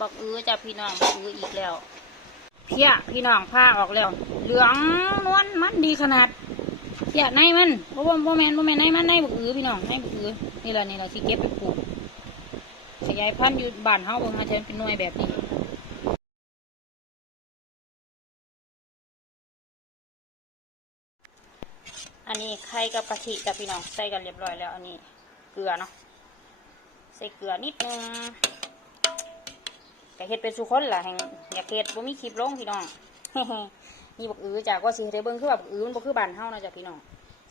บอกอื้อจ้ะพี่น้องบอกอื้ออีกแล้วเพี้ยพี่น้องผ้าออกแล้ว เหลืองนวลมันดีขนาดเพี้ยในมันโอ้โหแมนโบแมนในมันในบอกอื้อพี่น้องในบอกอื้อนี่แหละนี่แหละที่เก็บไปปลูกขยายพันธุ์อยู่บ้านเฮาบิ่งหาจะเป็นหน่วยแบบนี้อันนี้ไข่กับกะทิจ้ะพี่น้องใส่กันเรียบร้อยแล้ว อันนี้เกลือเนาะใส่เกลือนิดนึง กะเฮ็ดเป็นสุคนล่ะแห่งอยากเฮ็ดบ่มีคลิปลงพี่น้องนี่บักอื้อจ้ะก็สิเฮ็ดเบิ่งคือว่าบักอื้อมันบ่คือบ้านเฮานะจ้ะพี่น้อง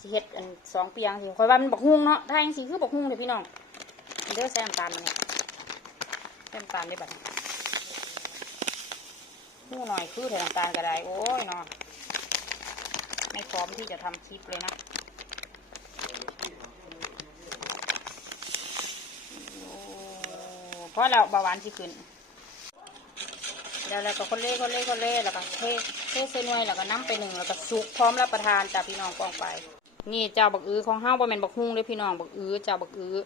สิเฮ็ดอันสองเปียงสิค่อยว่ามันบักฮุงเนาะถ้าจังสิคือบักฮุงเด้อพี่น้องเด้อใส่น้ำตามาเนี่ยใส่น้ำตาลได้บัดฮู้หน่อยคือใส่น้ำตาลก็ได้โอ้ยเนาะไม่พร้อมที่จะทำคลิปเลยนะเพราะเราเบาหวานสิขึ้น แล้วเราก็คนเล่คนเล่คนเล่แล้วก็เทเทใส่หน่วยแล้วก็น้ำไปหนึ่งแล้วก็สุกพร้อมรับประทานจากพี่น้องกองไป นี่เจ้าบักอื้อของเฮาบ่แม่นบักฮุ้งเลยพี่น้องบักอื้อเจ้าบักอื้อ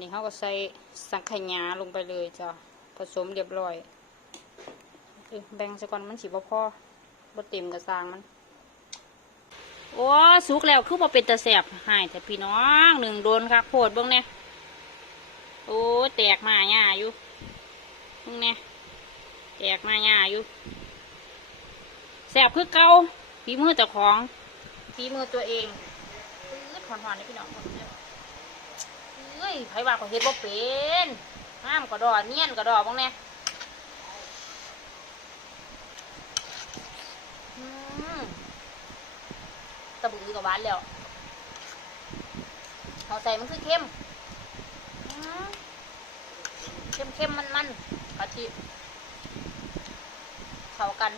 นี่เฮาก็ใส่สังขยาลงไปเลยจ้ะผสมเรียบร้อยแบ่งซะก่อนมันสิบ่อบ่เต็มกระซางมันโอ้สุกแล้วคือบ่เป็นตะแสบหายแต่พี่น้องหนึ่งโดนค่ะโคตรเบิ่งเนี่ยโอ้แตกมาหญ้าอยู่มึงเนี่ย แตกมาหญ้าอยู่แสบคือเก่าฝีมือเจ้าของฝีมือตัวเองปื๊ดหอนๆนี่พี่น้องเอ้ยไผว่าเขาเฮ็ดบ่เป็นห้ามก็ดอเนียนก็ดอบ้งเนี่ยอืมตะบือกับหวานแล้วเขาใส่มันคือเข้มเข้มเข้มมันมันกะทิ เขากัน